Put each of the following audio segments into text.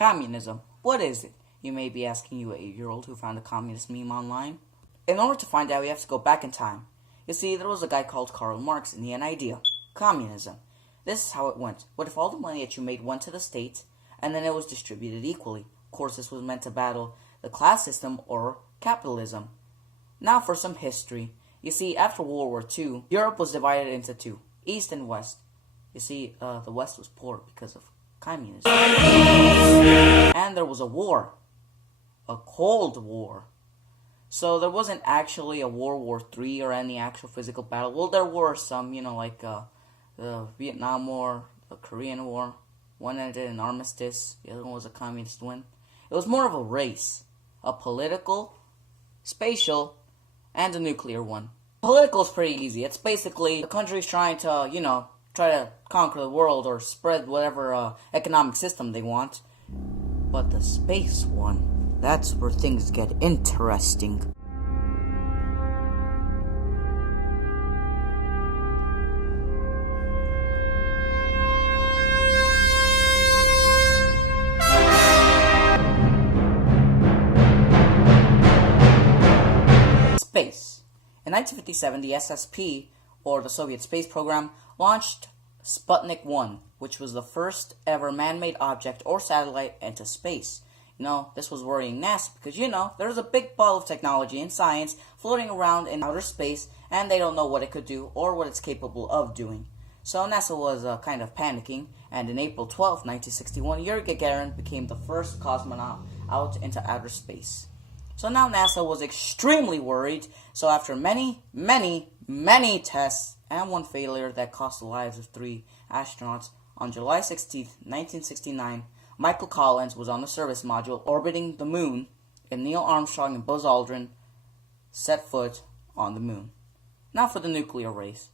Communism. What is it? You may be asking you, an 8-year-old who found a communist meme online. In order to find out, we have to go back in time. You see, there was a guy called Karl Marx, and he had an idea. Communism. This is how it went. What if all the money that you made went to the state, and then it was distributed equally? Of course, this was meant to battle the class system or capitalism. Now for some history. You see, after World War II, Europe was divided into two, East and West. You see, the West was poor because of communism. And there was a war. A Cold War. So there wasn't actually a World War III or any actual physical battle. Well, there were some, like the Vietnam War, the Korean War. One ended in armistice, the other one was a communist win. It was more of a race. A political, spatial, and a nuclear one. Political is pretty easy. It's basically the countries trying to, try to conquer the world or spread whatever economic system they want. But the space one, that's where things get interesting. Space. In 1957, the SSP, or the Soviet space program, launched Sputnik 1, which was the first ever man-made object or satellite into space. This was worrying NASA because, there's a big ball of technology and science floating around in outer space, and they don't know what it could do or what it's capable of doing. So NASA was kind of panicking, and in April 12, 1961, Yuri Gagarin became the first cosmonaut out into outer space. So now NASA was extremely worried, so after many tests and one failure that cost the lives of 3 astronauts, on July 16, 1969, Michael Collins was on the service module orbiting the moon, and Neil Armstrong and Buzz Aldrin set foot on the moon. Now for the nuclear race.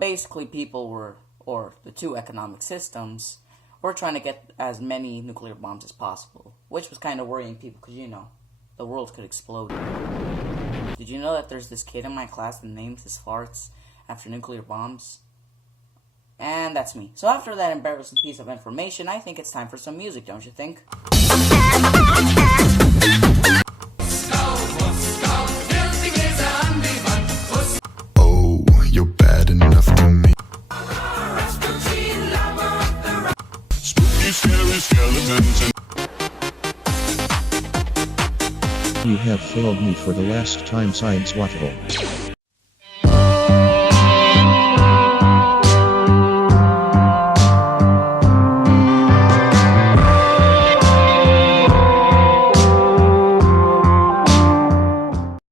Basically people or the two economic systems, were trying to get as many nuclear bombs as possible, which was kind of worrying people because, the world could explode. Did you know that there's this kid in my class that names his farts after nuclear bombs? And that's me. So after that embarrassing piece of information, I think it's time for some music, don't you think? Oh, you're bad enough to me. Spooky, scary skeletons and You have failed me for the last time, Science Watchable.